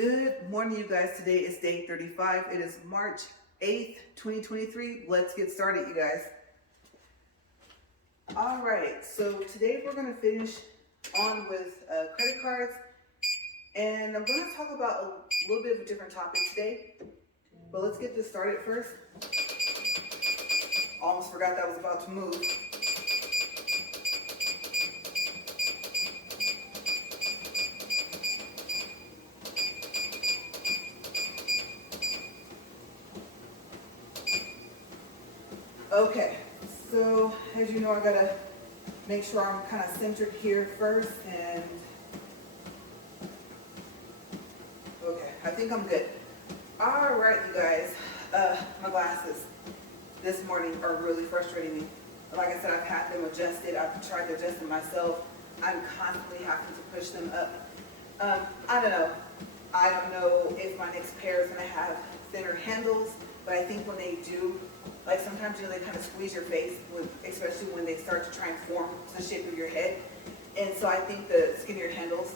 Good morning, you guys. Today is day 35. It is March 8th, 2023. Let's get started, you guys. All right, so today we're going to finish on with credit cards, and I'm going to talk about a little bit of a different topic today, but let's get this started first. Almost forgot that I was about to move. Okay, so as you know, I gotta make sure I'm kind of centered here first, and okay, I think I'm good. All right, you guys, my glasses this morning are really frustrating me. Like I said, I've had them adjusted. I've tried to adjust them myself. I'm constantly having to push them up. I don't know. I don't know if my next pair is gonna have thinner handles, but I think when they do, like sometimes, you know, they kind of squeeze your face, especially when they start to try and form the shape of your head. And so I think the skinnier handles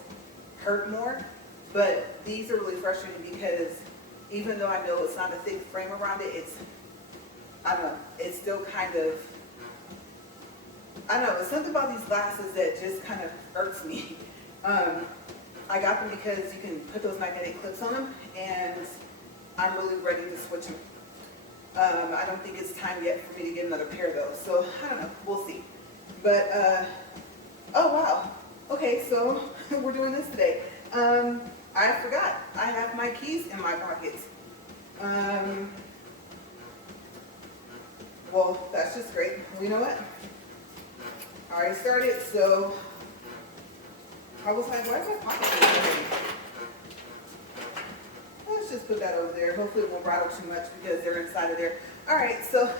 hurt more. But these are really frustrating because even though I know it's not a thick frame around it, I don't know, it's still kind of, I don't know, it's something about these glasses that just kind of irks me. I got them because you can put those magnetic clips on them, and I'm really ready to switch them. I don't think it's time yet for me to get another pair though, so I don't know, we'll see. But, oh wow, okay, so we're doing this today. I forgot, I have my keys in my pockets. Well, that's just great. Well, you know what? I already started, so I was like, why is my pocket? Let's just put that over there. Hopefully it won't rattle too much because they're inside of there. All right, so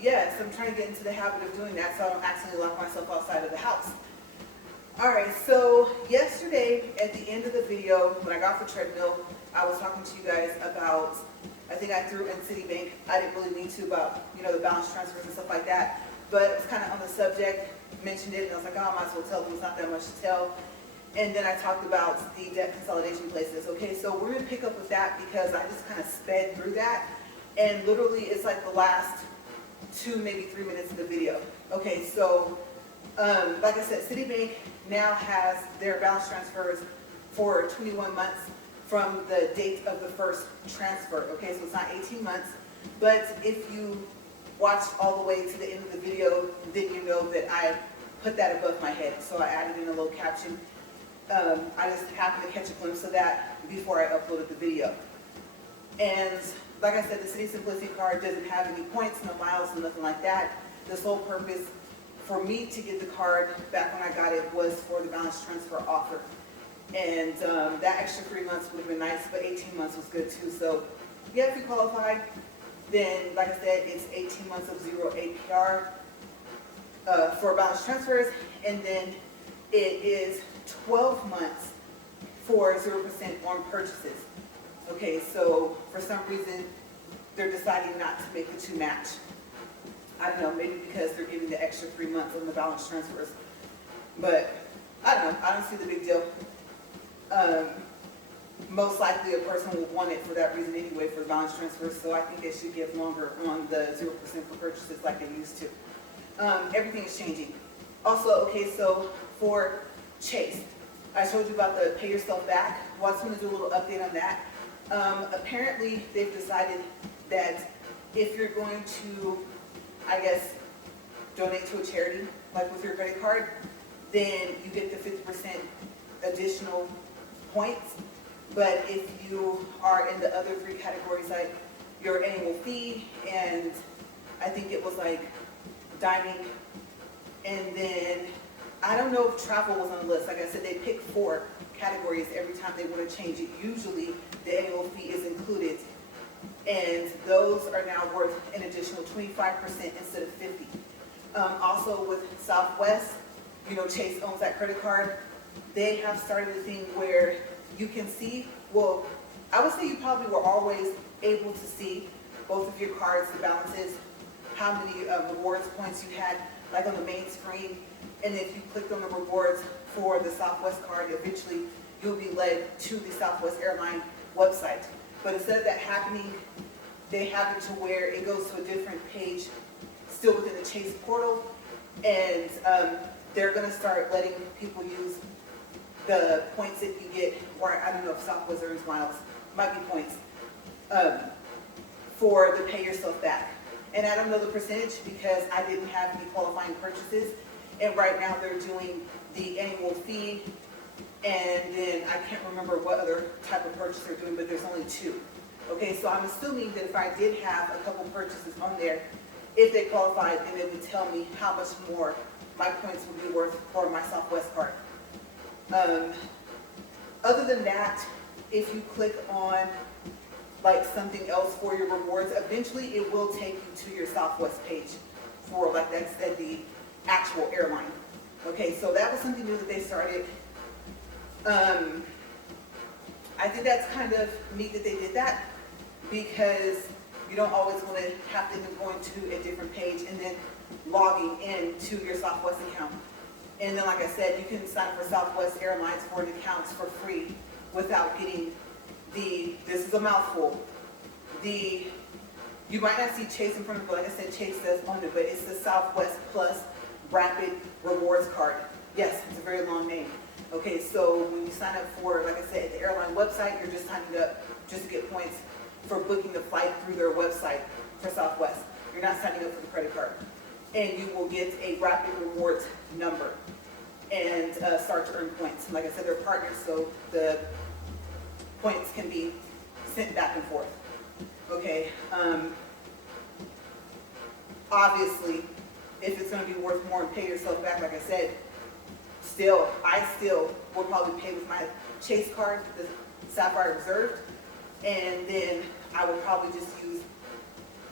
yes, I'm trying to get into the habit of doing that so I don't accidentally lock myself outside of the house. All right, so yesterday at the end of the video, when I got the treadmill, I was talking to you guys about, I think I threw in Citi Bank. I didn't really need to about, you know, the balance transfers and stuff like that, but it was kind of on the subject, mentioned it, and I was like, oh, I might as well tell them, it's not that much to tell. And then I talked about the debt consolidation places. Okay, so we're going to pick up with that because I just kind of sped through that. And literally it's like the last 2, maybe 3 minutes of the video. Okay, so like I said, Citi Bank now has their balance transfers for 21 months from the date of the first transfer. Okay, so it's not 18 months. But if you watched all the way to the end of the video, then you know that I put that above my head. So I added in a little caption. I just happened to catch a glimpse of that before I uploaded the video. And like I said, the Citi Simplicity card doesn't have any points, no miles, and nothing like that. The sole purpose for me to get the card back when I got it was for the balance transfer offer. And that extra 3 months would have been nice, but 18 months was good too. So yeah, if you qualify, then like I said, it's 18 months of 0 APR for balance transfers, and then it is 12 months for 0% on purchases. Okay, so for some reason, they're deciding not to make the two match. I don't know, maybe because they're giving the extra 3 months on the balance transfers. But I don't know, I don't see the big deal. Most likely a person will want it for that reason anyway for balance transfers, so I think they should give longer on the 0% for purchases like they used to. Everything is changing. Also, okay, so for Chase, I told you about the pay yourself back. Well, I just want to do a little update on that. Apparently, they've decided that if you're going to, I guess, donate to a charity, like with your credit card, then you get the 50% additional points. But if you are in the other 3 categories, like your annual fee, and I think it was like dining, and then I don't know if travel was on the list. Like I said, they pick 4 categories every time they want to change it. Usually the annual fee is included, and those are now worth an additional 25% instead of 50%. Also with Southwest, you know, Chase owns that credit card. They have started a thing where you can see, well, I would say you probably were always able to see both of your cards, the balances, how many rewards points you had, like on the main screen. And if you clicked on the rewards for the Southwest card, eventually you'll be led to the Southwest Airline website. But instead of that happening, they have it to where it goes to a different page, still within the Chase portal, and they're going to start letting people use the points that you get, or I don't know if Southwest earns miles, might be points, for the pay yourself back. And I don't know the percentage because I didn't have any qualifying purchases, and right now they're doing the annual fee, and then I can't remember what other type of purchase they're doing, but there's only 2. Okay, so I'm assuming that if I did have a couple purchases on there, if they qualified, then it would tell me how much more my points would be worth for my Southwest card. Other than that, if you click on like something else for your rewards, eventually it will take you to your Southwest page for like that's at the actual airline. Okay, so that was something new that they started. I think that's kind of neat that they did that, because you don't always want to have to go into a different page and then logging in to your Southwest account. And then, like I said, you can sign up for Southwest Airlines for an account for free without getting this is a mouthful, you might not see Chase in front of it, but like I said, Chase does own it, but it's the Southwest Plus Rapid Rewards Card. Yes, it's a very long name. Okay, so when you sign up for, like I said, at the airline website, you're just signing up just to get points for booking the flight through their website for Southwest. You're not signing up for the credit card. And you will get a Rapid Rewards number and start to earn points. Like I said, they're partners, so the points can be sent back and forth. Okay, obviously, if it's going to be worth more and pay yourself back, like I said, I still will probably pay with my Chase card, the Sapphire Reserved, and then I will probably just use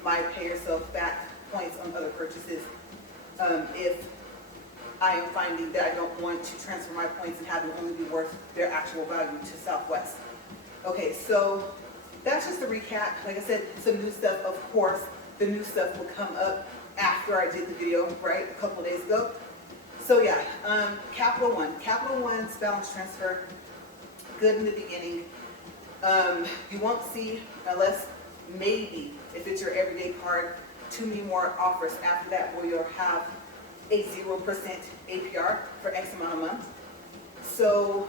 my pay yourself back points on other purchases if I am finding that I don't want to transfer my points and have them only be worth their actual value to Southwest. Okay, so that's just a recap. Like I said, some new stuff, of course. The new stuff will come up after I did the video, right, a couple of days ago. So yeah, Capital One's balance transfer, good in the beginning. You won't see, unless maybe if it's your everyday card, too many more offers after that where you'll have a 0% APR for X amount of months. So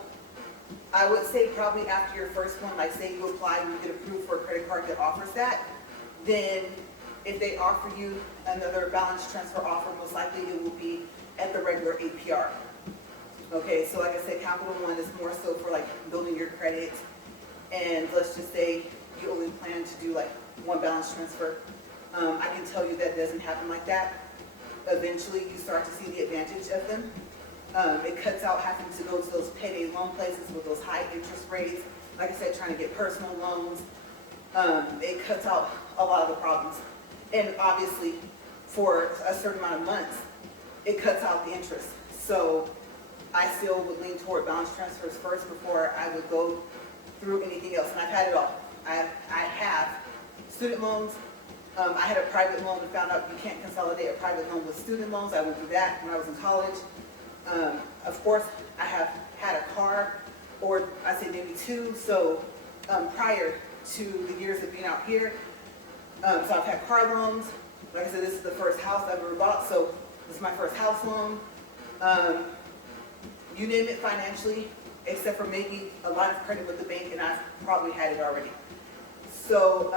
I would say probably after your first one, like say you apply and you get approved for a credit card that offers that, then if they offer you another balance transfer offer, most likely it will be at the regular APR. Okay, so like I said, Capital One is more so for like building your credit, and let's just say you only plan to do like one balance transfer. I can tell you that doesn't happen like that. Eventually you start to see the advantage of them. It cuts out having to go to those payday loan places with those high interest rates. Like I said, trying to get personal loans. It cuts out a lot of the problems. And obviously, for a certain amount of months, it cuts out the interest. So I still would lean toward balance transfers first before I would go through anything else. And I've had it all. I have student loans. I had a private loan and found out you can't consolidate a private loan with student loans. I went through that when I was in college. Of course, I have had a car, or I say maybe 2, so prior to the years of being out here. So I've had car loans. Like I said, this is the first house I've ever bought, so this is my first house loan. You name it financially, except for maybe a line of credit with the bank, and I've probably had it already. So,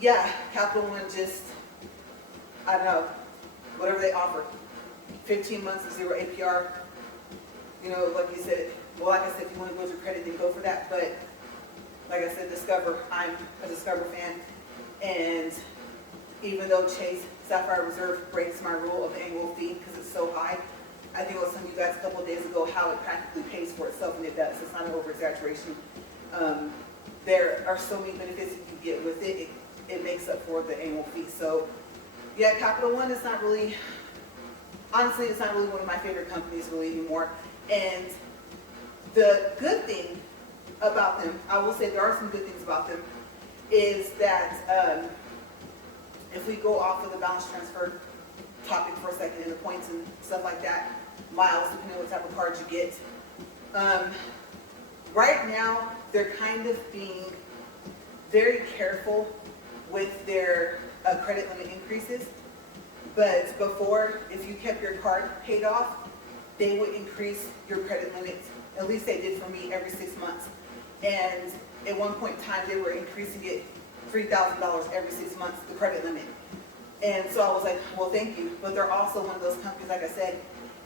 yeah, Capital One just, I don't know, whatever they offer. 15 months of 0 APR, you know, like you said, well, like I said, if you want to build your credit, then go for that. But like I said, Discover, I'm a Discover fan. And even though Chase Sapphire Reserve breaks my rule of the annual fee because it's so high, I think I was telling you guys a couple of days ago how it practically pays for itself, and it does. It's not an over-exaggeration. There are so many benefits that you get with it. It makes up for the annual fee. So, yeah, Capital One is not really, honestly, it's not really one of my favorite companies really anymore. And the good thing about them, I will say there are some good things about them, is that if we go off of the balance transfer topic for a second, and the points and stuff like that, miles, depending on what type of card you get, Um, right now, they're kind of being very careful with their credit limit increases. But before, if you kept your card paid off, they would increase your credit limits. At least they did for me every 6 months. And at one point in time, they were increasing it $3,000 every 6 months, the credit limit. And so I was like, well, thank you. But they're also one of those companies, like I said,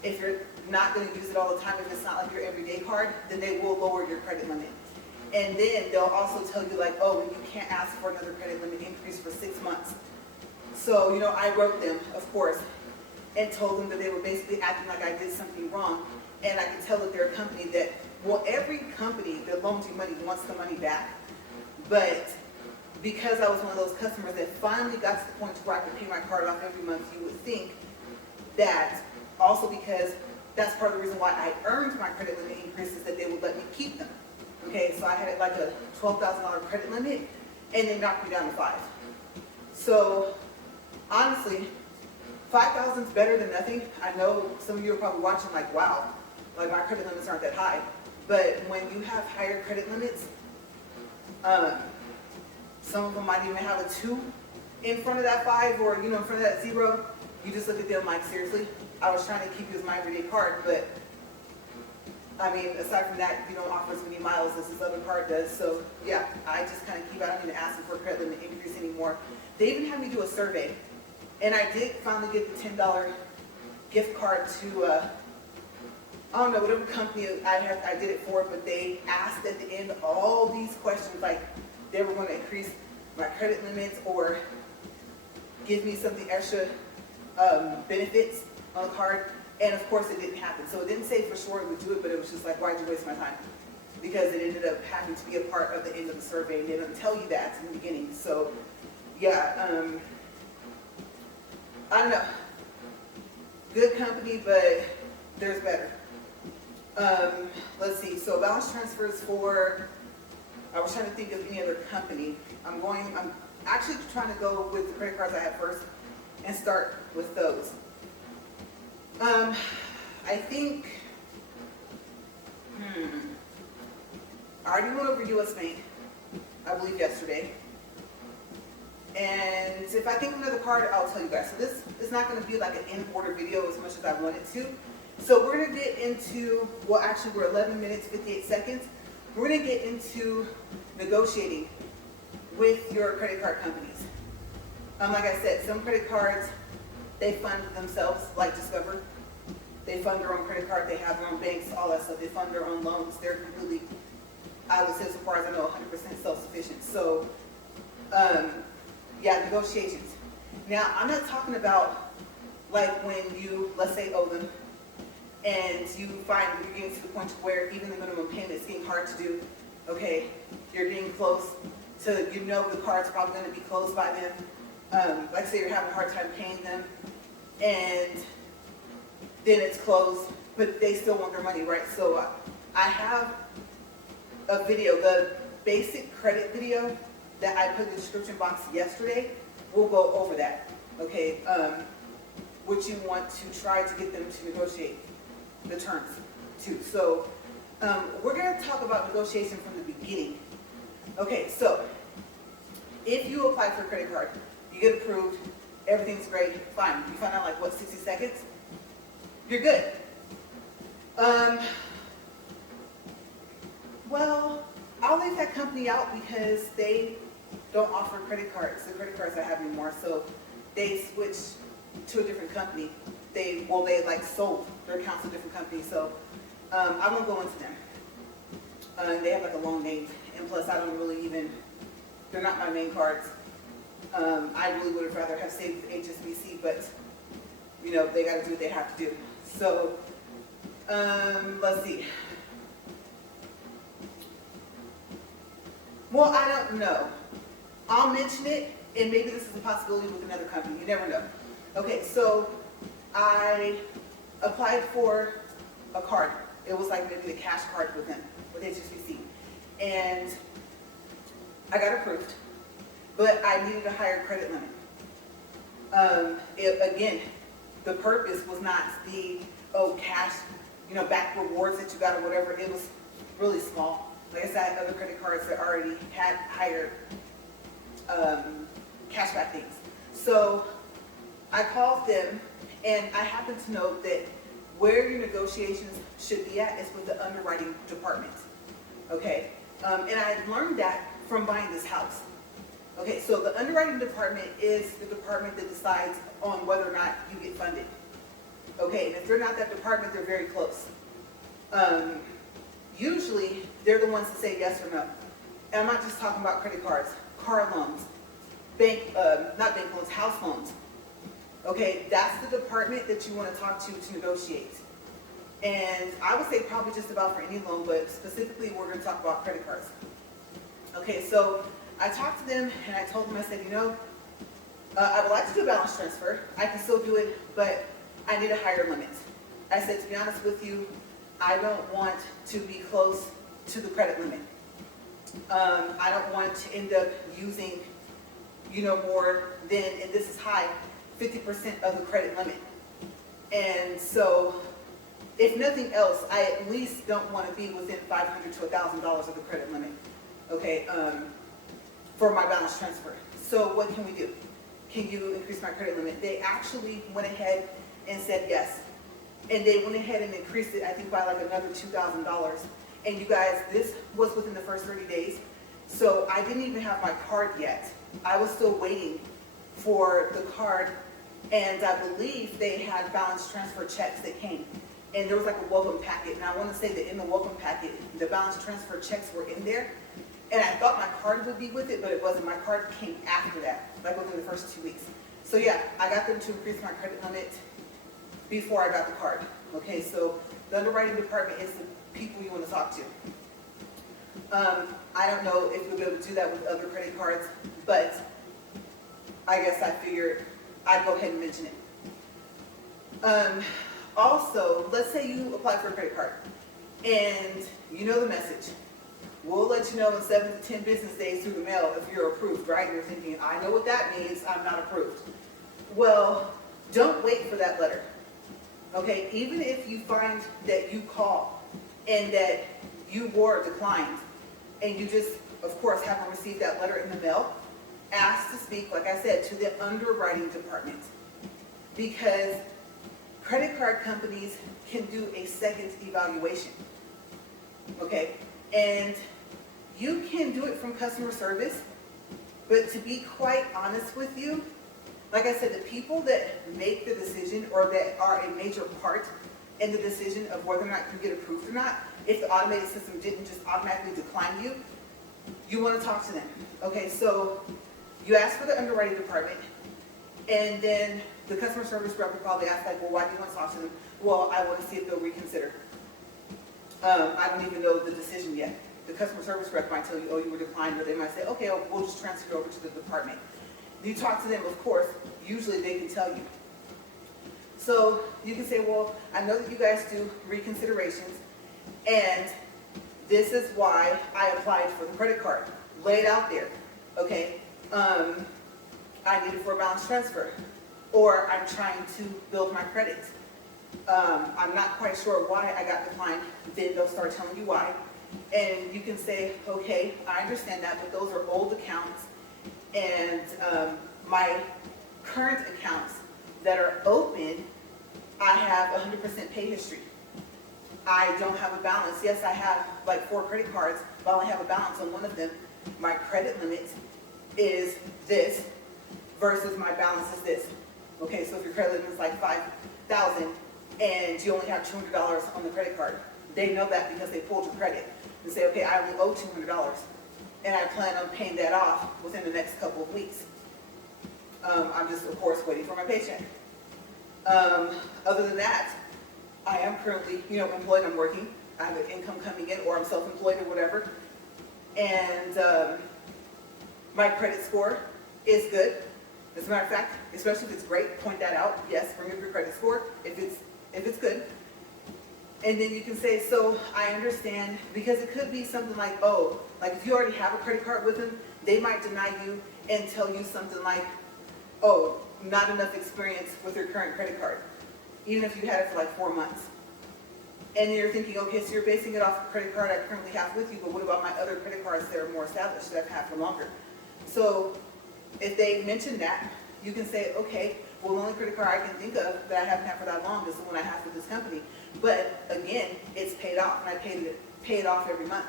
if you're not going to use it all the time, if it's not like your everyday card, then they will lower your credit limit. And then they'll also tell you like, oh, you can't ask for another credit limit increase for 6 months. So, you know, I wrote them, of course, and told them that they were basically acting like I did something wrong. And I could tell that they're a company that, well, every company that loans you money wants the money back. But because I was one of those customers that finally got to the point where I could pay my card off every month, you would think that also because that's part of the reason why I earned my credit limit increases, that they would let me keep them. Okay, so I had like a $12,000 credit limit, and they knocked me down to $5,000. So honestly, $5,000 is better than nothing. I know some of you are probably watching like, wow, like my credit limits aren't that high. But when you have higher credit limits, some of them might even have a 2 in front of that 5, or you know, in front of that 0. You just look at them like, seriously, I was trying to keep you as my everyday card, but I mean, aside from that, you don't offer as many miles as this other card does. So yeah, I just kind of keep, I don't even ask them for a credit limit increase anymore. They even had me do a survey, and I did finally get the $10 gift card to, I don't know, whatever company I did it for, but they asked at the end all these questions, like they were going to increase my credit limits or give me something extra benefits on the card. And of course it didn't happen. So it didn't say for sure it would do it, but it was just like, why'd you waste my time? Because it ended up having to be a part of the end of the survey, and they didn't tell you that in the beginning. So yeah, I don't know. Good company, but there's better. Let's see, so balance transfers for, I was trying to think of any other company. I'm actually trying to go with the credit cards I have first and start with those. I think, I already went over US Bank, I believe yesterday. And if I think of another card, I'll tell you guys. So this is not going to be like an in-order video as much as I wanted to. So we're going to get into, well actually we're 11 minutes, 58 seconds. We're going to get into negotiating with your credit card companies. Like I said, some credit cards, they fund themselves, like Discover. They fund their own credit card, they have their own banks, all that stuff. They fund their own loans. They're completely, I would say so far as I know, 100% self-sufficient. So, yeah, negotiations. Now, I'm not talking about like when you, let's say, owe them, and you find you're getting to the point where even the minimum payment is getting hard to do. Okay, you're getting close to, you know, the card's probably going to be closed by them. Like say you're having a hard time paying them, and then it's closed, but they still want their money, right? So I have a video, the basic credit video that I put in the description box yesterday. We'll go over that, okay? What you want to try to get them to negotiate the terms too. So we're going to talk about negotiation from the beginning. Okay, so if you apply for a credit card, you get approved, everything's great, fine. You find out like what, 60 seconds? You're good. Well, I'll leave that company out because they don't offer credit cards, the credit cards I have anymore. So they switched to a different company. They like sold their accounts to a different company. So I won't go into them. They have like a long name, and plus I don't really even, they're not my main cards. I really would have rather have saved with HSBC, but you know, they got to do what they have to do. So, let's see. Well, I don't know. I'll mention it, and maybe this is a possibility with another company. You never know. Okay, so I applied for a card. It was like maybe the cash card with them, with HSBC. And I got approved, but I needed a higher credit limit. Again, the purpose was not the, oh, cash back rewards that you got or whatever, it was really small. Like I said, I had other credit cards that already had higher cashback things. So I called them, and I happen to know that where your negotiations should be at is with the underwriting department. Okay, and I learned that from buying this house. Okay, so the underwriting department is the department that decides on whether or not you get funded. Okay, and if they're not that department, they're very close. Usually, they're the ones that say yes or no. And I'm not just talking about credit cards, car loans, not bank loans, house loans. Okay, that's the department that you want to talk to negotiate. And I would say probably just about for any loan, but specifically we're going to talk about credit cards. Okay, so I talked to them and I told them, I said, I would like to do a balance transfer. I can still do it, but I need a higher limit. I said, to be honest with you, I don't want to be close to the credit limit. I don't want to end up using, more than, and this is high, 50% of the credit limit. And so, if nothing else, I at least don't want to be within $500 to $1,000 of the credit limit, okay, for my balance transfer. So what can we do? Can you increase my credit limit? They actually went ahead and said yes. And they went ahead and increased it, I think, by like another $2,000. And you guys, this was within the first 30 days. So I didn't even have my card yet. I was still waiting for the card. And I believe they had balance transfer checks that came. And there was like a welcome packet. And I want to say that in the welcome packet, the balance transfer checks were in there. And I thought my card would be with it, but it wasn't. My card came after that, like within the first 2 weeks. So yeah, I got them to increase my credit limit before I got the card. Okay, so the underwriting department is the people you want to talk to. I don't know if you'll be able to do that with other credit cards, but I guess I figured I'd go ahead and mention it. Also, let's say you apply for a credit card and you know the message. We'll let you know in 7 to 10 business days through the mail if you're approved, right? You're thinking, I know what that means, I'm not approved. Well, don't wait for that letter. Okay, even if you find that you call and that you were declined and you just, of course, haven't received that letter in the mail, ask to speak, like I said, to the underwriting department, because credit card companies can do a second evaluation. Okay, and you can do it from customer service, but to be quite honest with you, like I said, the people that make the decision or that are a major part in the decision of whether or not you get approved or not, if the automated system didn't just automatically decline you, you want to talk to them. Okay, so you ask for the underwriting department, and then the customer service rep will probably ask, like, well, why do you want to talk to them? Well, I want to see if they'll reconsider. I don't even know the decision yet. The customer service rep might tell you, oh, you were declined, or they might say, okay, we'll just transfer you over to the department. You talk to them, of course, usually they can tell you. So you can say, well, I know that you guys do reconsiderations, and this is why I applied for the credit card. Lay it out there, okay? I need it for a balance transfer, or I'm trying to build my credit. I'm not quite sure why I got declined. Then they'll start telling you why. And you can say, okay, I understand that, but those are old accounts, and my current accounts that are open, I have 100% pay history. I don't have a balance. Yes, I have like 4 credit cards, but I only have a balance on one of them. My credit limit is this versus my balance is this. Okay, so if your credit limit is like $5,000 and you only have $200 on the credit card, they know that because they pulled your credit and say, okay, I only owe $200 and I plan on paying that off within the next couple of weeks. I'm just, of course, waiting for my paycheck. Other than that, I am currently, employed. I'm working. I have an income coming in, or I'm self-employed or whatever. And my credit score is good. As a matter of fact, especially if it's great, point that out. Yes, bring up your credit score if it's good. And then you can say, so I understand, because it could be something like, oh, like if you already have a credit card with them, they might deny you and tell you something like, oh, not enough experience with your current credit card, even if you had it for like 4 months. And you're thinking, okay, so you're basing it off the credit card I currently have with you, but what about my other credit cards that are more established that I've had for longer? So if they mention that, you can say, okay, well, the only credit card I can think of that I haven't had for that long is the one I have with this company. But again, it's paid off, and I pay it off every month.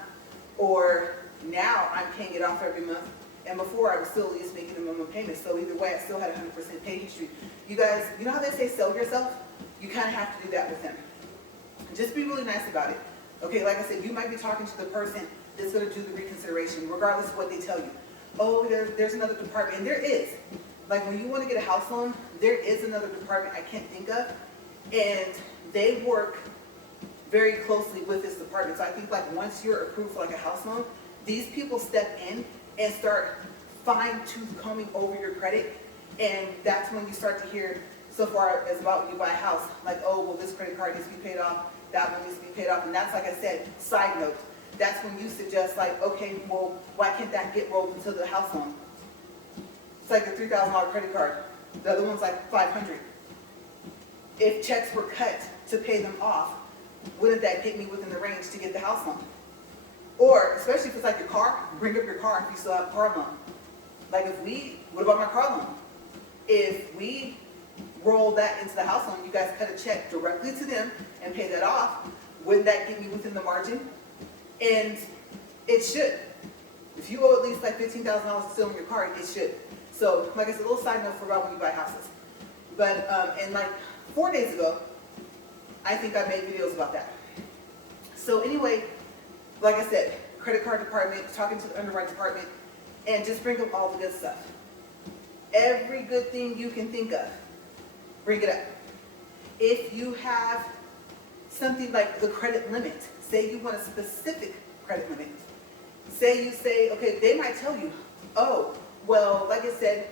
Or now I'm paying it off every month, and before I was still at least making a minimum payment. So either way, I still had 100% pay history. You guys, you know how they say sell yourself? You kind of have to do that with them. Just be really nice about it. Okay, like I said, you might be talking to the person that's going to do the reconsideration, regardless of what they tell you. Oh, there's another department, and there is. Like when you want to get a house loan, there is another department I can't think of, and they work very closely with this department. So I think like once you're approved for like a house loan, these people step in and start fine-tooth combing over your credit, and that's when you start to hear so far as about when you buy a house, like, oh, well, this credit card needs to be paid off, that one needs to be paid off, and that's, like I said, side note. That's when you suggest, like, okay, well, why can't that get rolled into the house loan? It's like a $3,000 credit card. The other one's like $500. If checks were cut to pay them off, wouldn't that get me within the range to get the house loan? Or, especially if it's like your car, bring up your car if you still have a car loan. Like what about my car loan? If we roll that into the house loan, you guys cut a check directly to them and pay that off, wouldn't that get me within the margin? And it should. If you owe at least like $15,000 still in your car, it should. So, like I said, a little side note for about when you buy houses. But, and like 4 days ago, I think I made videos about that. So anyway, like I said, credit card department, talking to the underwriting department, and just bring up all the good stuff. Every good thing you can think of, bring it up. If you have something like the credit limit, say you want a specific credit limit. Say you say, okay, they might tell you, oh, well, like I said,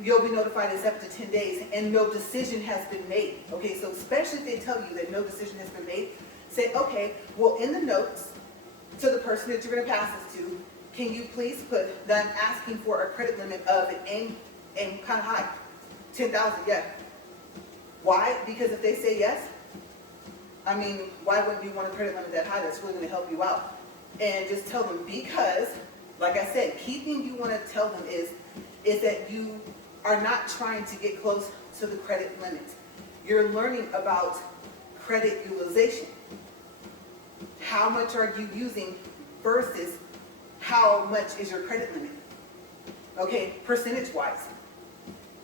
you'll be notified in 7 to 10 days and no decision has been made. Okay, so especially if they tell you that no decision has been made, say, okay, well, in the notes to the person that you're going to pass this to, can you please put that I'm asking for a credit limit of an and kind of high, 10,000, yeah. Why? Because if they say yes, I mean, why wouldn't you want a credit limit that high that's really going to help you out? And just tell them, because, like I said, key thing you want to tell them is that you are not trying to get close to the credit limit. You're learning about credit utilization. How much are you using versus how much is your credit limit? Okay, percentage-wise.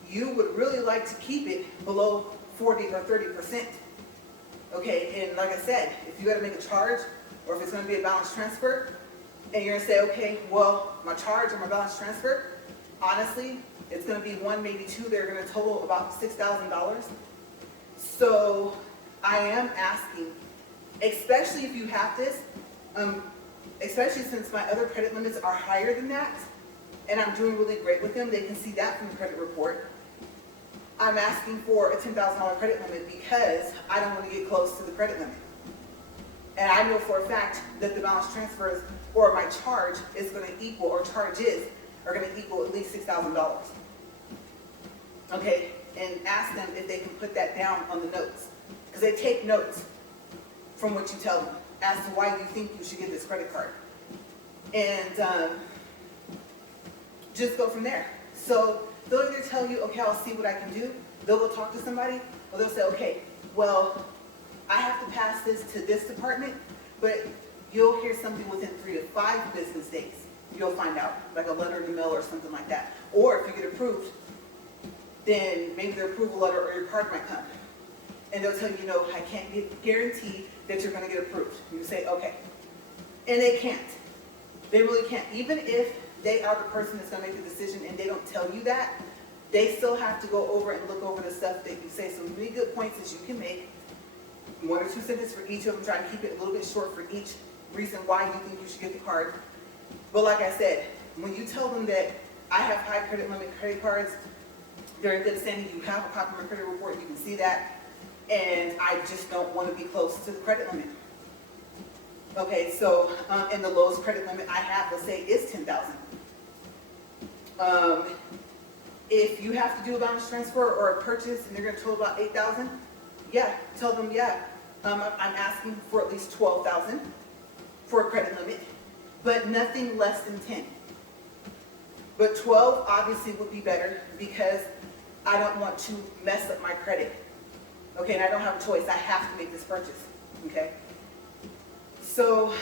You would really like to keep it below 40 or 30%. Okay, and like I said, if you got to make a charge, or if it's going to be a balance transfer, and you're going to say, okay, well, my charge or my balance transfer, honestly, it's going to be one, maybe two. They're going to total about $6,000. So I am asking, especially if you have this, especially since my other credit limits are higher than that, and I'm doing really great with them, they can see that from the credit report. I'm asking for a $10,000 credit limit because I don't want to get close to the credit limit. And I know for a fact that the balance transfers or my charge is going to equal, or charges are going to equal at least $6,000. Okay, and ask them if they can put that down on the notes. Because they take notes from what you tell them as to why you think you should get this credit card. And just go from there. So they'll either tell you, okay, I'll see what I can do. They'll go talk to somebody, or they'll say, okay, well, I have to pass this to this department, but you'll hear something within 3 to 5 business days. You'll find out, like a letter in the mail or something like that. Or if you get approved, then maybe the approval letter or your card might come. And they'll tell you, no, I can't guarantee that you're going to get approved. You say, okay. And they can't. They really can't. Even if they are the person that's going to make the decision and they don't tell you that, they still have to go over and look over the stuff that you say. So really good points is you can make 1 or 2 sentences for each of them. Try and keep it a little bit short for each reason why you think you should get the card. But like I said, when you tell them that I have high credit limit credit cards, they're in good standing, you have a copy of my credit report, you can see that, and I just don't want to be close to the credit limit. Okay, so, and the lowest credit limit I have, let's say, is $10,000. If you have to do a balance transfer or a purchase and they're going to total about $8,000, yeah, tell them, yeah, I'm asking for at least 12,000 for a credit limit, but nothing less than 10. But 12 obviously would be better because I don't want to mess up my credit. Okay, and I don't have a choice. I have to make this purchase. Okay. So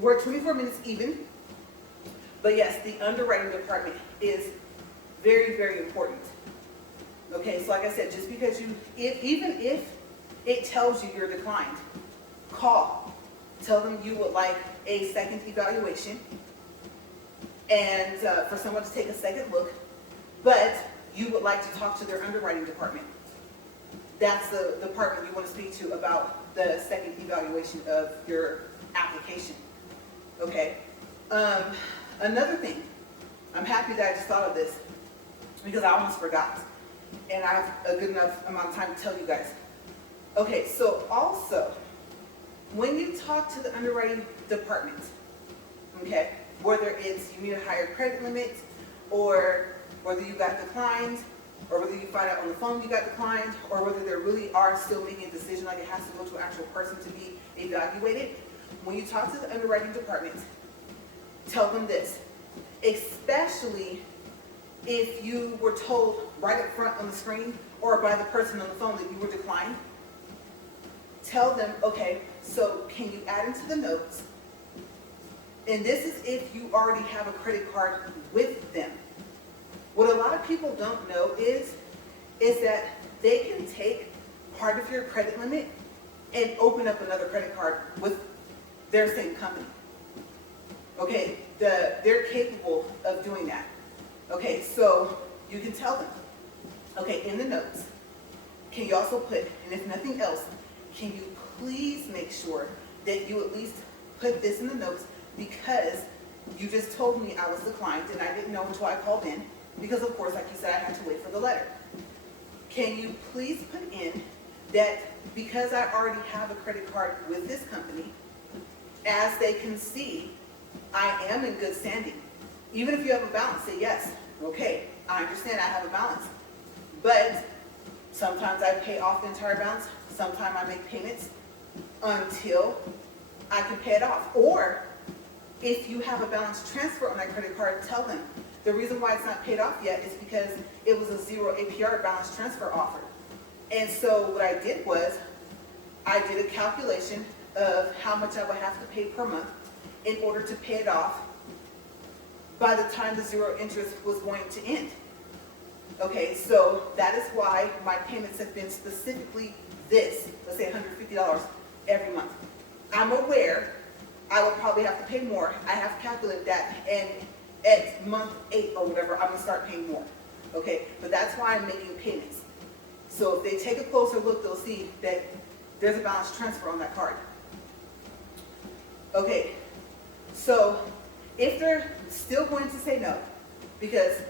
we're 24 minutes even. But yes, the underwriting department is very, very important. Okay, so like I said, just because even if it tells you you're declined, call. Tell them you would like a second evaluation and for someone to take a second look, but you would like to talk to their underwriting department. That's the department you want to speak to about the second evaluation of your application. Okay. Another thing, I'm happy that I just thought of this because I almost forgot. And I have a good enough amount of time to tell you guys. Okay, so also, when you talk to the underwriting department, okay, whether it's you need a higher credit limit, or whether you got declined, or whether you find out on the phone you got declined, or whether they really are still making a decision like it has to go to an actual person to be evaluated, when you talk to the underwriting department, tell them this, especially if you were told right up front on the screen or by the person on the phone that you were declined, tell them, okay, so can you add into the notes, and this is if you already have a credit card with them. What a lot of people don't know is that they can take part of your credit limit and open up another credit card with their same company. Okay, they're capable of doing that. Okay, so you can tell them, okay, in the notes, can you also put, and if nothing else, can you please make sure that you at least put this in the notes because you just told me I was declined and I didn't know until I called in because of course, like you said, I had to wait for the letter. Can you please put in that because I already have a credit card with this company, as they can see, I am in good standing. Even if you have a balance, say yes, okay, I understand I have a balance, but sometimes I pay off the entire balance, sometimes I make payments until I can pay it off. Or if you have a balance transfer on that credit card, tell them the reason why it's not paid off yet is because it was a 0 APR balance transfer offer. And so what I did was I did a calculation of how much I would have to pay per month in order to pay it off by the time the 0 interest was going to end. Okay, so that is why my payments have been specifically this, let's say $150 every month. I'm aware I will probably have to pay more. I have calculated that, and at month 8 or whatever, I'm gonna start paying more. Okay, but that's why I'm making payments. So if they take a closer look, they'll see that there's a balance transfer on that card. Okay, so if they're still going to say no, because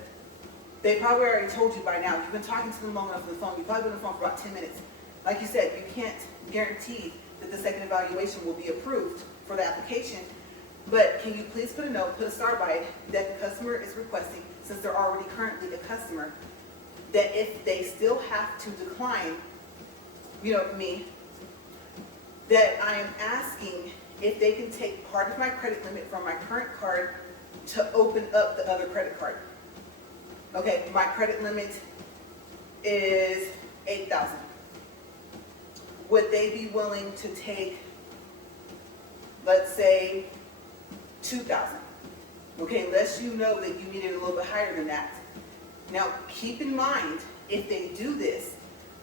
they probably already told you by now, you've been talking to them long enough on the phone, you've probably been on the phone for about 10 minutes. Like you said, you can't guarantee that the second evaluation will be approved for the application, but can you please put a note, put a star by it, that the customer is requesting, since they're already currently a customer, that if they still have to decline, me, that I am asking if they can take part of my credit limit from my current card to open up the other credit card. Okay, my credit limit is $8,000. Would they be willing to take, let's say, $2,000? Okay, unless you know that you need it a little bit higher than that. Now, keep in mind, if they do this,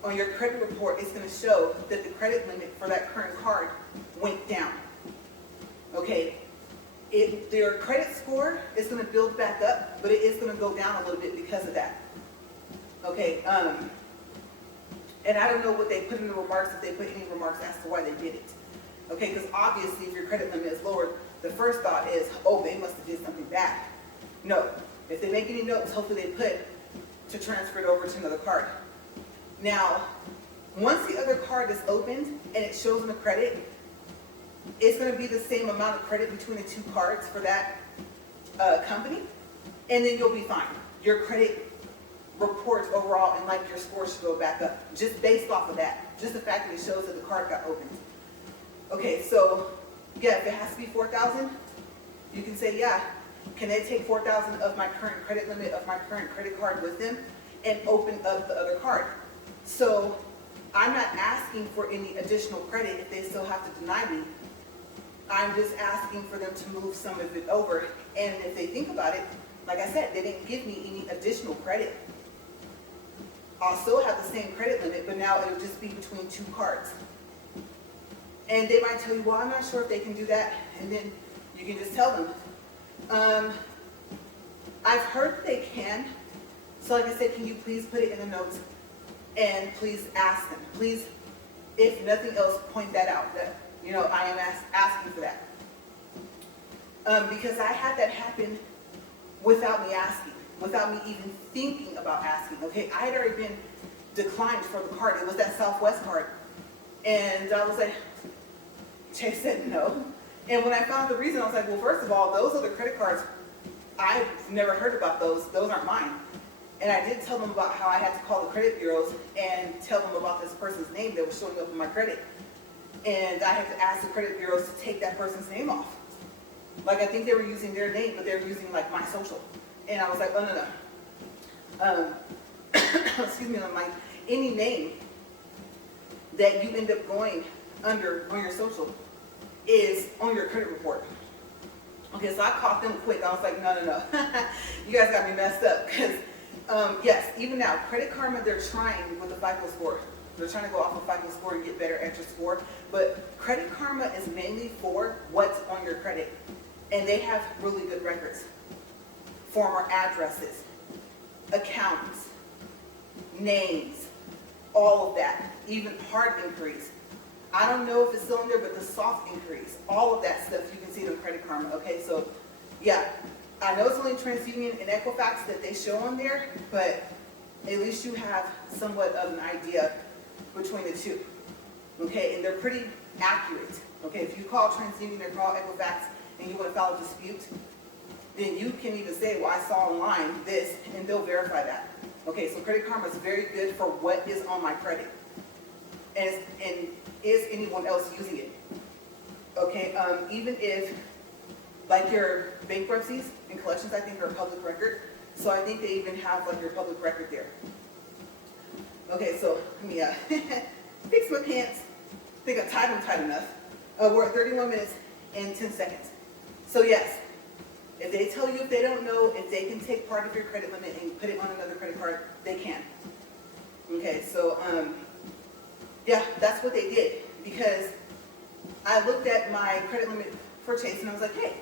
on your credit report, it's going to show that the credit limit for that current card went down. Okay, their credit score is going to build back up, but it is going to go down a little bit because of that. Okay, and I don't know what they put in the remarks, if they put any remarks as to why they did it. Okay, because obviously if your credit limit is lowered, the first thought is, oh, they must have did something bad. No, if they make any notes, hopefully they put to transfer it over to another card. Now, once the other card is opened and it shows them the credit, it's going to be the same amount of credit between the two cards for that company, and then you'll be fine. Your credit reports overall, and like your score should go back up just based off of that. Just the fact that it shows that the card got opened. Okay, so yeah, if it has to be 4,000, you can say, yeah, can they take 4,000 of my current credit limit of my current credit card with them and open up the other card? So I'm not asking for any additional credit if they still have to deny me. I'm just asking for them to move some of it over. And if they think about it, like I said, they didn't give me any additional credit. I'll still have the same credit limit, but now it'll just be between two cards. And they might tell you, well, I'm not sure if they can do that. And then you can just tell them. I've heard they can. So like I said, can you please put it in the notes? And please ask them. Please, if nothing else, point that out. That, you know, I am asking for that. Because I had that happen without me asking, without me even thinking about asking. Okay, I had already been declined for the card. It was that Southwest card. And I was like, Chase said no. And when I found the reason, I was like, well, first of all, those other credit cards, I've never heard about those. Those aren't mine. And I did tell them about how I had to call the credit bureaus and tell them about this person's name that was showing up in my credit. And I had to ask the credit bureaus to take that person's name off. Like, I think they were using their name, but they were using, like, my social. And I was like, oh, no. Excuse me, I'm like, any name that you end up going under on your social is on your credit report. Okay, so I caught them quick. I was like, no. You guys got me messed up. Because, yes, even now, Credit Karma, they're trying with the FICO score. They're trying to go off of FICO score and get better at your score. But Credit Karma is mainly for what's on your credit. And they have really good records. Former addresses, accounts, names, all of that. Even hard inquiries. I don't know if it's still in there, but the soft inquiries, all of that stuff you can see on Credit Karma. Okay, so yeah, I know it's only TransUnion and Equifax that they show on there, but at least you have somewhat of an idea between the two. Okay, and they're pretty accurate. Okay, if you call TransUnion or call Equifax and you want to file a dispute, then you can even say, well, I saw online this, and they'll verify that. Okay, so Credit Karma is very good for what is on my credit. And is anyone else using it? Okay, even if, like your bankruptcies and collections, I think are public record. So I think they even have like your public record there. Okay, so let me fix my pants. I think I tied them tight enough. We're at 31 minutes and 10 seconds. So yes, if they tell you if they don't know if they can take part of your credit limit and put it on another credit card, they can. Okay, so yeah, that's what they did, because I looked at my credit limit for Chase and I was like, hey,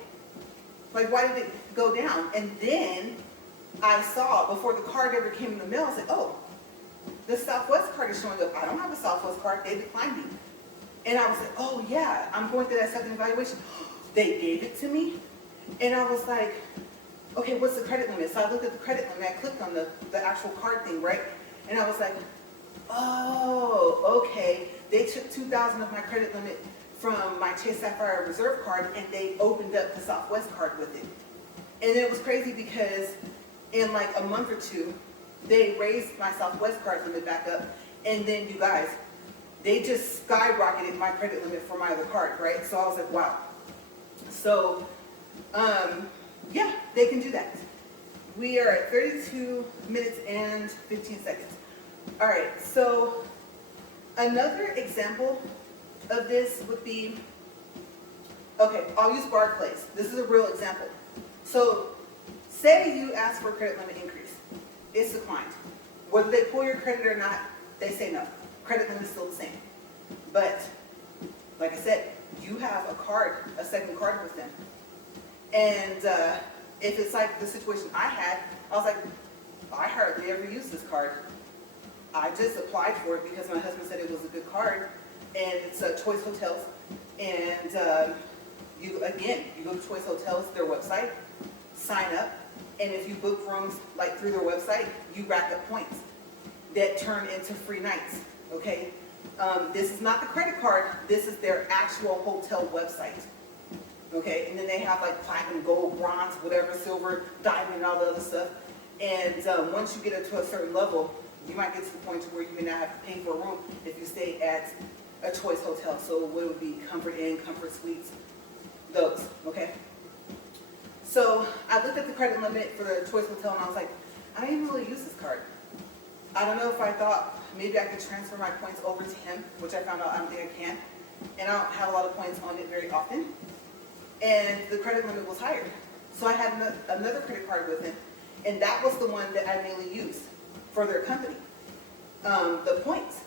like, why did it go down? And then I saw, before the card ever came in the mail, I was like, oh, the Southwest card is showing up. I don't have a Southwest card. They declined me. And I was like, oh yeah, I'm going through that second evaluation. They gave it to me. And I was like, okay, what's the credit limit? So I looked at the credit limit. I clicked on the actual card thing, right? And I was like, oh, okay. They took 2,000 of my credit limit from my Chase Sapphire Reserve card, and they opened up the Southwest card with it. And it was crazy because in like a month or two, they raised my Southwest card limit back up, and then you guys, they just skyrocketed my credit limit for my other card, right? So I was like, wow. So, yeah, they can do that. We are at 32 minutes and 15 seconds. All right, so another example of this would be, okay, I'll use Barclays. This is a real example. So say you ask for a credit limit increase. It's declined. Whether they pull your credit or not, they say no. Credit limit is still the same. But like I said, you have a card, a second card with them. And if it's like the situation I had, I was like, I hardly ever use this card. I just applied for it because my husband said it was a good card, and it's Choice Hotels. And you go to Choice Hotels, their website, sign up, and if you book rooms like through their website, you rack up points that turn into free nights. Okay, this is not the credit card. This is their actual hotel website. Okay, and then they have like platinum, gold, bronze, whatever, silver, diamond, and all the other stuff. And once you get to a certain level, you might get to the point to where you may not have to pay for a room if you stay at a choice hotel. So what would be Comfort Inn, Comfort Suites, those, okay? So I looked at the credit limit for the choice hotel and I was like, I don't even really use this card. I don't know if I thought maybe I could transfer my points over to him, which I found out I don't think I can. And I don't have a lot of points on it very often. And the credit limit was higher. So I had another credit card with him, and that was the one that I mainly used for their company, the points.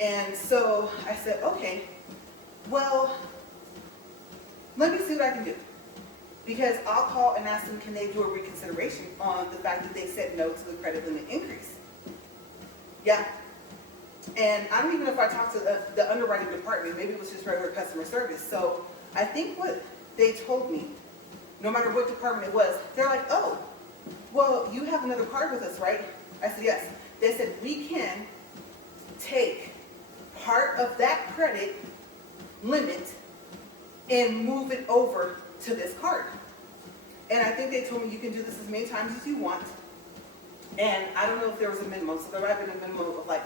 And so I said, okay, well, let me see what I can do. Because I'll call and ask them, can they do a reconsideration on the fact that they said no to the credit limit increase? Yeah. And I don't even know if I talked to the underwriting department. Maybe it was just regular customer service. So I think what they told me, no matter what department it was, they're like, oh, well, you have another card with us, right? I said, yes. They said, we can take part of that credit limit and move it over to this card. And I think they told me you can do this as many times as you want. And I don't know if there was a minimum. So there might have been a minimum of like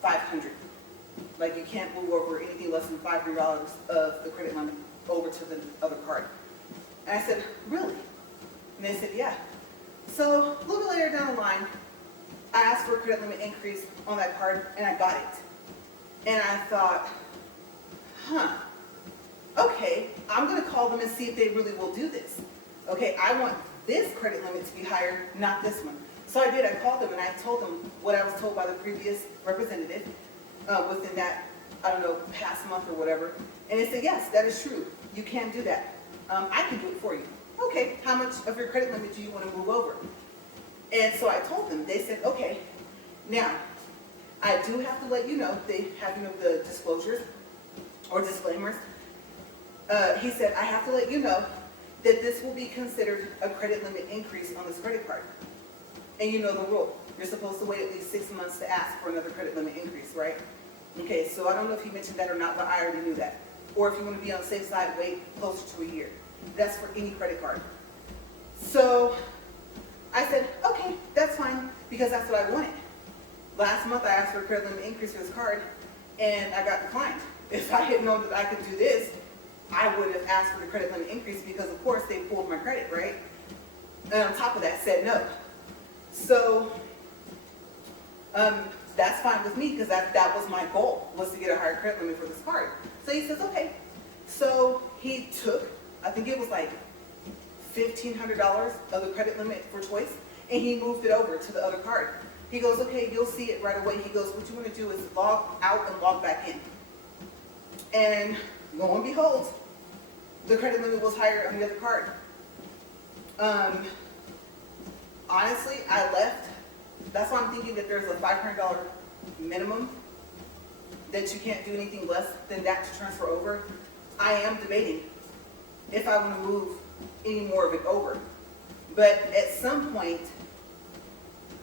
500. Like you can't move over anything less than $500 of the credit limit over to the other card. And I said, really? And they said, yeah. So a little bit later down the line, I asked for a credit limit increase on that card, and I got it. And I thought, okay, I'm going to call them and see if they really will do this. Okay, I want this credit limit to be higher, not this one. So I did. I called them, and I told them what I was told by the previous representative within that, I don't know, past month or whatever. And they said, yes, that is true. You can do that. I can do it for you. Okay, how much of your credit limit do you want to move over? And so I told them. They said, okay, now, I do have to let you know, they have, you know, the disclosures or disclaimers. He said, I have to let you know that this will be considered a credit limit increase on this credit card. And you know the rule. You're supposed to wait at least 6 months to ask for another credit limit increase, right? Okay, so I don't know if he mentioned that or not, but I already knew that. Or if you want to be on the safe side, wait closer to a year. That's for any credit card. So I said, okay, that's fine, because that's what I wanted. Last month I asked for a credit limit increase for this card, and I got declined. If I had known that I could do this, I would have asked for the credit limit increase because, of course, they pulled my credit, right? And on top of that, said no. So that's fine with me because that was my goal, was to get a higher credit limit for this card. So he says, okay. So he took, I think it was like $1,500 of the credit limit for choice, and he moved it over to the other card. He goes, okay, you'll see it right away. He goes, what you want to do is log out and log back in. And lo and behold, the credit limit was higher on the other card. Honestly, I left. That's why I'm thinking that there's a $500 minimum, that you can't do anything less than that to transfer over. I am debating if I want to move any more of it over. But at some point,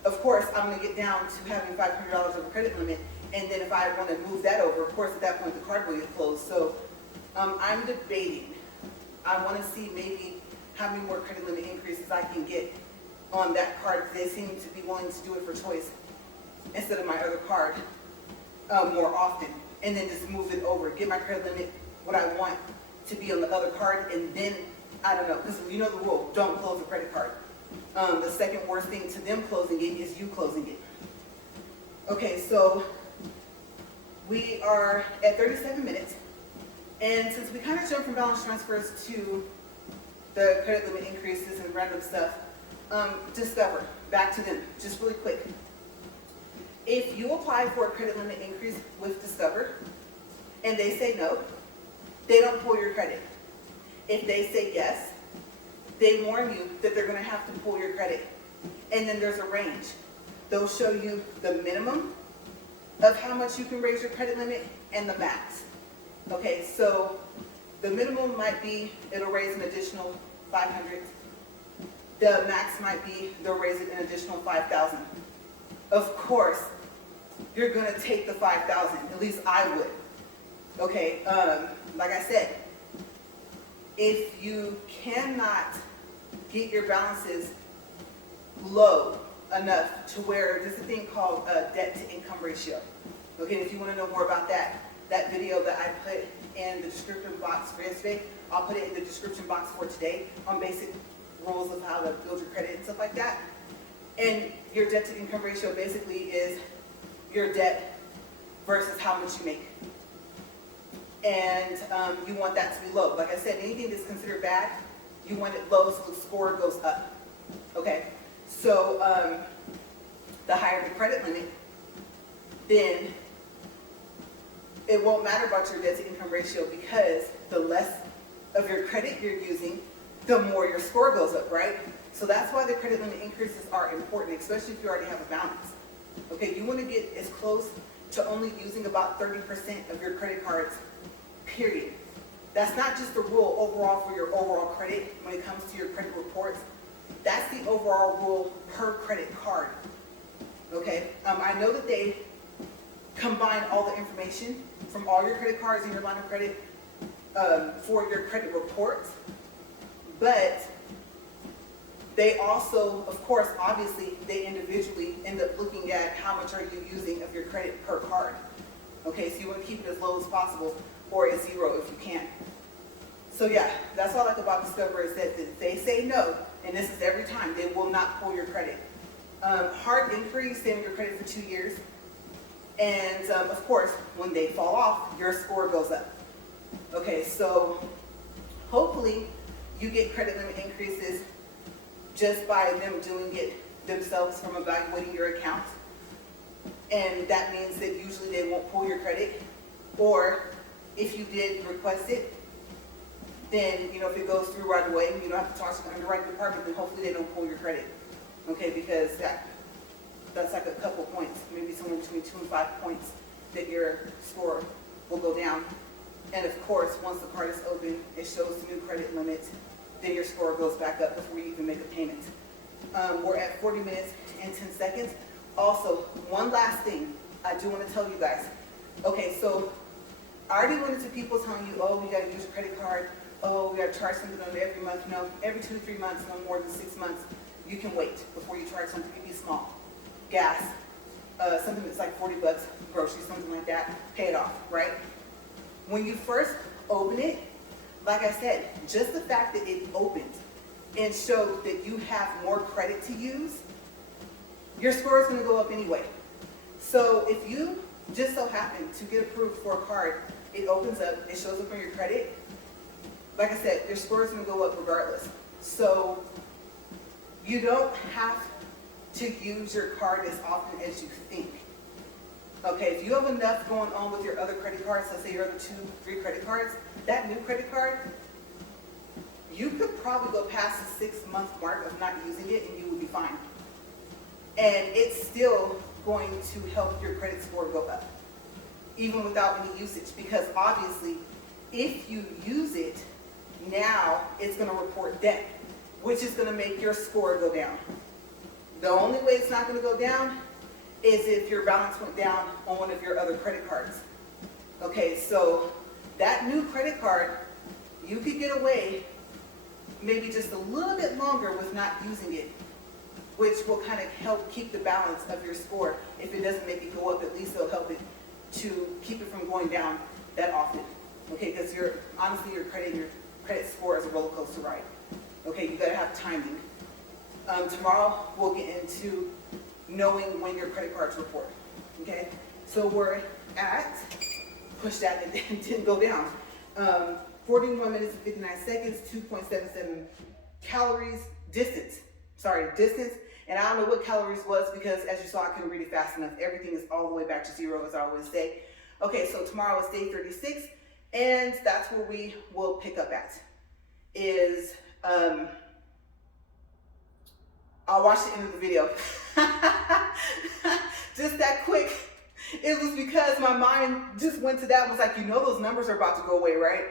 of course, I'm going to get down to having $500 of a credit limit. And then if I want to move that over, of course, at that point, the card will get closed. So I'm debating. I want to see maybe how many more credit limit increases I can get on that card. They seem to be willing to do it for choice instead of my other card more often. And then just move it over, get my credit limit what I want to be on the other card. And then, I don't know, because you know the rule, don't close a credit card. The second worst thing to them closing it is you closing it. Okay, so we are at 37 minutes. And since we kind of jumped from balance transfers to the credit limit increases and random stuff, Discover, back to them, just really quick. If you apply for a credit limit increase with Discover and they say no, they don't pull your credit. If they say yes, they warn you that they're going to have to pull your credit. And then there's a range. They'll show you the minimum of how much you can raise your credit limit and the max. Okay, so the minimum might be, it'll raise an additional 500. The max might be, they'll raise it an additional 5,000. Of course, you're going to take the 5,000. At least I would. Okay, like I said, if you cannot get your balances low enough to where there's a thing called debt to income ratio. Okay, if you want to know more about that video that I put in the description box for yesterday, I'll put it in the description box for today on basic rules of how to build your credit and stuff like that. And your debt to income ratio basically is your debt versus how much you make. And you want that to be low. Like I said, anything that's considered bad, you want it low so the score goes up. Okay, so the higher the credit limit, then it won't matter about your debt to income ratio, because the less of your credit you're using, the more your score goes up, right? So that's why the credit limit increases are important, especially if you already have a balance. Okay, you want to get as close to only using about 30% of your credit cards, period. That's not just the rule overall for your overall credit when it comes to your credit reports. That's the overall rule per credit card. Okay, I know that they combine all the information from all your credit cards and your line of credit for your credit reports, but they also, of course, obviously, they individually end up looking at how much are you using of your credit per card. Okay, so you want to keep it as low as possible, or at zero if you can. So yeah, that's what I like about Discover, is that they say no, and this is every time, they will not pull your credit. Hard inquiry, stay on your credit for 2 years. And of course, when they fall off, your score goes up. Okay, so hopefully you get credit limit increases just by them doing it themselves from evaluating your account. And that means that usually they won't pull your credit. Or if you did request it, then, you know, if it goes through right away, you don't have to talk to the underwriting department, then hopefully they don't pull your credit. Okay, because that's like a couple points, maybe somewhere between 2 and 5 points that your score will go down. And of course, once the card is open, it shows the new credit limit, then your score goes back up before you even make a payment. We're at 40 minutes and 10 seconds. Also, one last thing I do want to tell you guys. Okay, so I already went into people telling you, oh, we got to use a credit card. Oh, we got to charge something on it every month. No, every 2 to 3 months, no more than 6 months. You can wait before you charge something. It can be small. Gas, something that's like 40 bucks, groceries, something like that, pay it off, right? When you first open it, like I said, just the fact that it opened and showed that you have more credit to use, your score is going to go up anyway. So if you just so happen to get approved for a card, it opens up, it shows up on your credit, like I said, your score is going to go up regardless. So you don't have to use your card as often as you think. Okay, if you have enough going on with your other credit cards, let's say your other 2, 3 credit cards, that new credit card, you could probably go past the 6-month mark of not using it and you would be fine. And it's still going to help your credit score go up, even without any usage, because obviously, if you use it, now it's going to report debt, which is going to make your score go down. The only way it's not going to go down is if your balance went down on one of your other credit cards. Okay, so that new credit card, you could get away maybe just a little bit longer with not using it, which will kind of help keep the balance of your score. If it doesn't make it go up, at least it'll help it to keep it from going down that often. Okay, because honestly, your credit score is a roller coaster ride. Okay, you gotta have timing. Tomorrow we'll get into knowing when your credit cards report. Okay, so we're at, push that, it didn't go down. 41 minutes and 59 seconds, 2.77 calories, distance. And I don't know what calories was because, as you saw, I couldn't read it fast enough. Everything is all the way back to 0, as I always say. Okay, so tomorrow is day 36, and that's where we will pick up at. I'll watch the end of the video. Just that quick. It was because my mind just went to that and was like, you know those numbers are about to go away, right?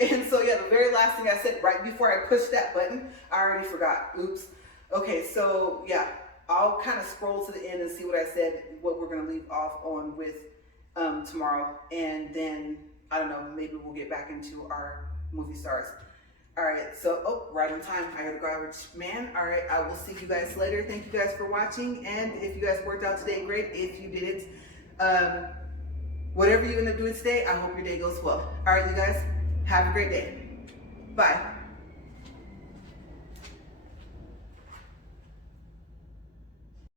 And so yeah, the very last thing I said right before I pushed that button, I already forgot. Oops. Okay, so yeah, I'll kind of scroll to the end and see what I said, what we're going to leave off on with tomorrow. And then, I don't know, maybe we'll get back into our movie stars. All right, so, oh, right on time. I got a garbage man. All right, I will see you guys later. Thank you guys for watching. And if you guys worked out today, great. If you didn't, whatever you end up doing today, I hope your day goes well. All right, you guys, have a great day. Bye.